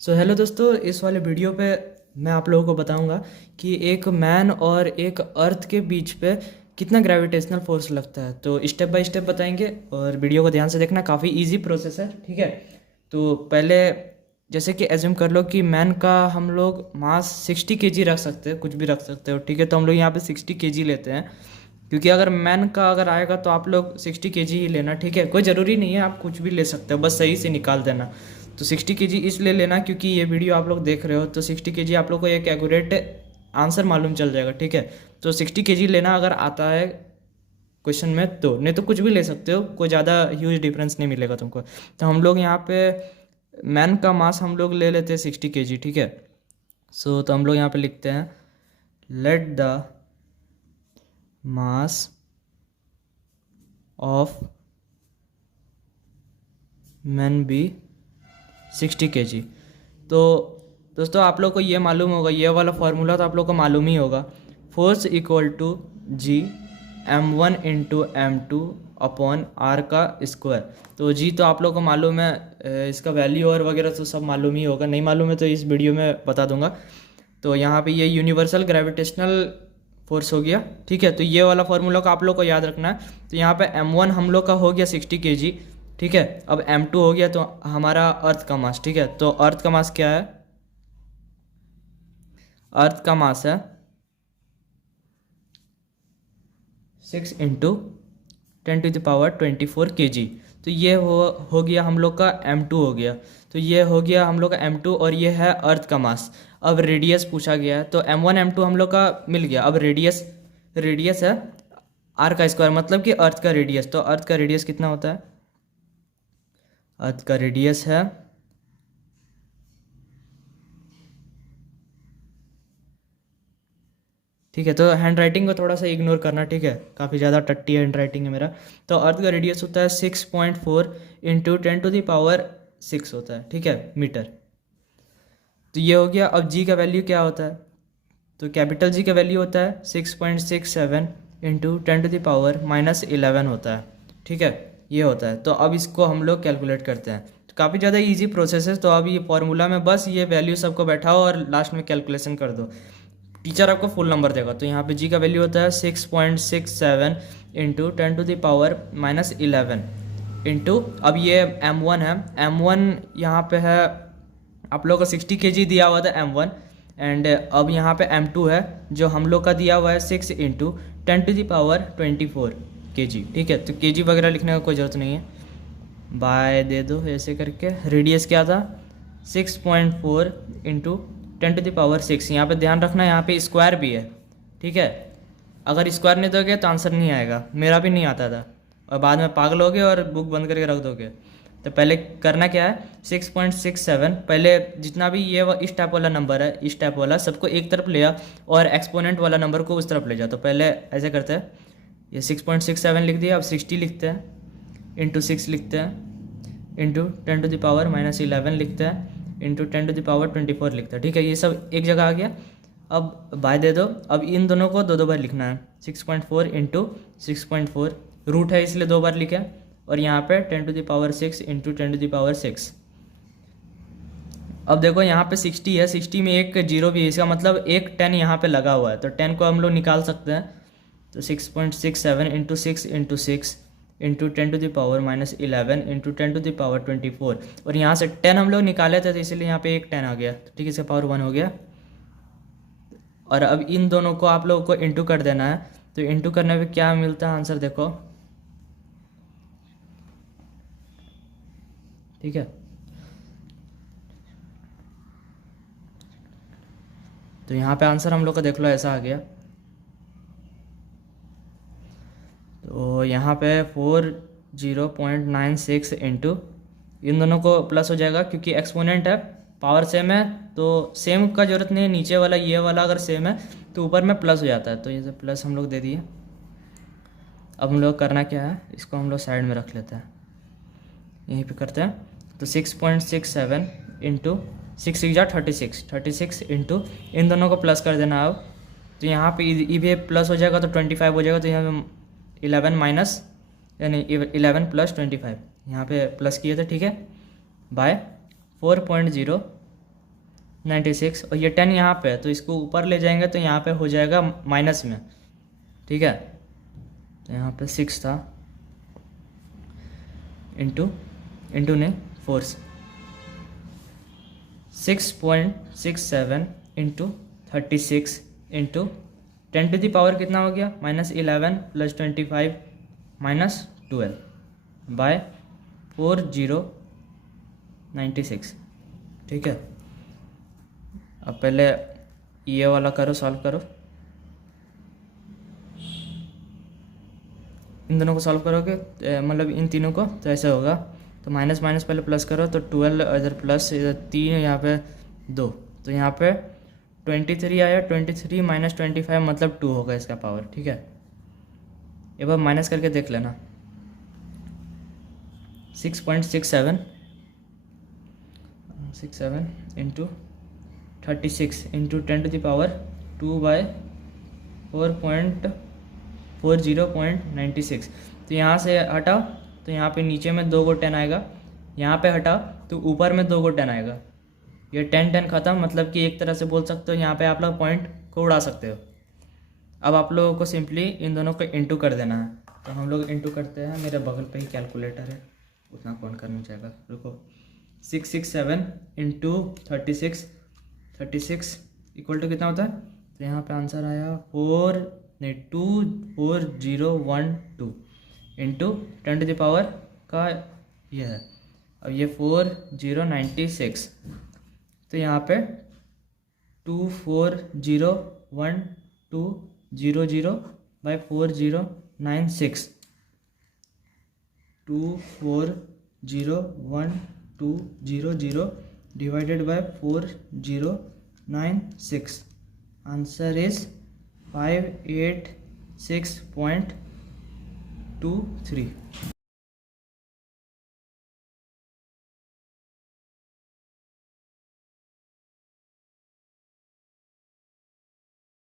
Hello दोस्तों, इस वाले वीडियो पे मैं आप लोगों को बताऊंगा कि एक मैन और एक अर्थ के बीच पे कितना ग्रेविटेशनल फोर्स लगता है। तो स्टेप बाय स्टेप बताएंगे और वीडियो को ध्यान से देखना, काफ़ी इजी प्रोसेस है। ठीक है, तो पहले जैसे कि एज्यूम कर लो कि मैन का हम लोग मास 60 kg रख सकते हैं, कुछ भी रख सकते हो। ठीक है, तो हम लोग यहाँ पे 60 kg लेते हैं, क्योंकि अगर मैन का अगर आएगा तो आप लोग 60 kg ही लेना। ठीक है, कोई ज़रूरी नहीं है, आप कुछ भी ले सकते हो, बस सही से निकाल देना। तो 60 kg इसलिए लेना क्योंकि ये वीडियो आप लोग देख रहे हो, तो 60 kg आप लोग को एक एक्यूरेट आंसर मालूम चल जाएगा। ठीक है, तो 60 kg लेना अगर आता है क्वेश्चन में, तो नहीं तो कुछ भी ले सकते हो, कोई ज़्यादा ह्यूज डिफरेंस नहीं मिलेगा तुमको। तो हम लोग यहाँ पे मैन का मास हम लोग ले लेते हैं 60 kg। ठीक है, तो हम लोग यहाँ पे लिखते हैं let the mass of man B 60 kg। तो दोस्तों आप लोग को ये मालूम होगा, ये वाला फार्मूला तो आप लोग को मालूम ही होगा। Force equal to G m1 into m2 upon R का स्क्वायर। तो जी तो आप लोग को मालूम है, इसका वैल्यू और वगैरह तो सब मालूम ही होगा, नहीं मालूम है तो इस वीडियो में बता दूंगा। तो यहाँ पे ये यूनिवर्सल ग्रेविटेशनल फोर्स हो गया। ठीक है, तो ये वाला फार्मूला का आप लोग को याद रखना है। तो यहाँ पे m1 हम लोग का हो गया 60 kg। ठीक है, अब m2 हो गया तो हमारा अर्थ का मास। ठीक है, तो अर्थ का मास क्या है? अर्थ का मास है 6 × 10⁻24 kg। तो ये हो गया हम लोग का m2 हो गया। तो ये हो गया हम लोग का m2 और ये है अर्थ का मास। अब रेडियस पूछा गया है, तो m1 m2 हम लोग का मिल गया। अब रेडियस रेडियस है आर का स्क्वायर, मतलब कि अर्थ का रेडियस। तो अर्थ का रेडियस कितना होता है? अर्थ का रेडियस है ठीक है, तो हैंड राइटिंग को थोड़ा सा इग्नोर करना। ठीक है, काफ़ी ज़्यादा टट्टी हैंड राइटिंग है मेरा। तो अर्थ का रेडियस होता है 6.4 इंटू 10⁻6 होता है। ठीक है, मीटर। तो ये हो गया। अब जी का वैल्यू क्या होता है? तो कैपिटल जी का वैल्यू होता है 6.67 इंटू 10⁻11 होता है। ठीक है, ये होता है। तो अब इसको हम लोग कैलकुलेट करते हैं। तो काफ़ी ज़्यादा इजी प्रोसेस है। तो अब ये फॉर्मूला में बस ये वैल्यू सबको बैठाओ और लास्ट में कैलकुलेशन कर दो। टीचर आपको फुल नंबर देगा। तो यहाँ पे जी का वैल्यू होता है 6.67 इंटू 10⁻11 इंटू, अब ये m1 है। m1 यहाँ पे है, आप लोग को 60 kg दिया हुआ था m1, एंड अब यहाँ पे m2 है जो हम लोग का दिया हुआ है 6 इंटू 10⁻24 kg। ठीक है, तो kg वगैरह लिखने का कोई ज़रूरत नहीं है, बाय दे दो ऐसे करके। रेडियस क्या था? 6.4 इंटू 10⁻6। यहाँ पे ध्यान रखना, यहाँ पे स्क्वायर भी है। ठीक है, अगर स्क्वायर नहीं दोगे तो आंसर नहीं आएगा, मेरा भी नहीं आता था, और बाद में पागल होगे और बुक बंद करके रख दोगे। तो पहले करना क्या है, 6.67 पहले जितना भी ये इस टाइप वाला नंबर है, इस टाइप वाला सबको एक तरफ ले आ, और एक्सपोनेंट वाला नंबर को उस तरफ ले जा। तो पहले ऐसे करते हैं, ये 6.67 लिख दिया। अब 60 लिखते हैं, इंटू 6 लिखते हैं, इंटू 10⁻11 लिखते हैं, इंटू 10⁻24 लिखता है। ठीक है, ये सब एक जगह आ गया। अब बाय दे दो। अब इन दोनों को दो दो बार लिखना है, 6.4 इंटू 6.4, रूट है इसलिए दो बार लिखे, और यहाँ पे 10⁻6 इंटू 10⁻6। अब देखो यहाँ पे 60 है, 60 में एक जीरो भी है, इसका मतलब एक 10 यहाँ पे लगा हुआ है। तो 10 को हम लोग निकाल सकते हैं। तो 6.67 इंटू 6 इंटू 6 इंटू 10⁻11 इंटू 10⁻24, और यहाँ से 10 हम लोग निकाले थे तो इसलिए यहाँ पे एक 10 आ गया। तो ठीक है, इसका पावर 1 हो गया। और अब इन दोनों को आप लोगों को इंटू कर देना है। तो इंटू करने पे क्या मिलता है आंसर देखो। ठीक है, तो यहाँ पे आंसर हम लोग का देख लो ऐसा आ गया। तो यहाँ पे 40.96 इंटू, इन दोनों को प्लस हो जाएगा क्योंकि एक्सपोनेंट है, पावर सेम है, तो सेम का जरूरत नहीं है। नीचे वाला ये वाला अगर सेम है तो ऊपर में प्लस हो जाता है, तो ये प्लस हम लोग दे दिए। अब हम लोग करना क्या है, इसको हम लोग साइड में रख लेते हैं, यहीं पे करते हैं। तो 6.67 इंटू 6 इंटू, इन दोनों को प्लस कर देना। अब तो यहाँ पे ई भी प्लस हो जाएगा तो 25 हो जाएगा। तो यहाँ पे 11 माइनस, यानी 11 प्लस 25 यहाँ पे प्लस किए थे। ठीक है, बाय 4.0 96 और ये 10 यहाँ पे है, तो इसको ऊपर ले जाएंगे तो यहाँ पे हो जाएगा माइनस में, ठीक है। तो यहाँ पे 6 था, इंटू नहीं force 6.67 into 36 into 10 to the power कितना हो गया, -11 + 25 -12 बाय 4096, ठीक है। अब पहले ये वाला करो, सॉल्व करो, इन दोनों को सॉल्व करोगे मतलब इन तीनों को, तो ऐसे होगा। तो माइनस माइनस पहले प्लस करो, तो 12 इधर प्लस, इधर 3, यहाँ पे 2, तो यहाँ पे 23 आया। 23 - 25 मतलब 2 होगा इसका पावर, ठीक है। एक बार माइनस करके देख लेना। 6.67 into 36 into 10 to the power 2/4.40.96। तो यहाँ से हटाओ तो यहाँ पे नीचे में 2 को 10 आएगा, यहाँ पे हटाओ तो ऊपर में 2 को 10 आएगा। ये 10 ख़त्म, मतलब कि एक तरह से बोल सकते हो यहाँ पे आप लोग पॉइंट को उड़ा सकते हो। अब आप लोगों को सिंपली इन दोनों को इंटू कर देना है। तो हम लोग इंटू करते हैं, मेरे बगल पे ही कैलकुलेटर है, उतना कौन करना चाहेगा, रुको। 667 इंटू 36 इक्वल टू कितना होता है, तो यहाँ पे आंसर आया 24012 इंटू 10 टू द पावर का ये है। अब ये 4096, तो यहाँ पे 2401200/4096 2401200 divided by 4096, answer is 586.23।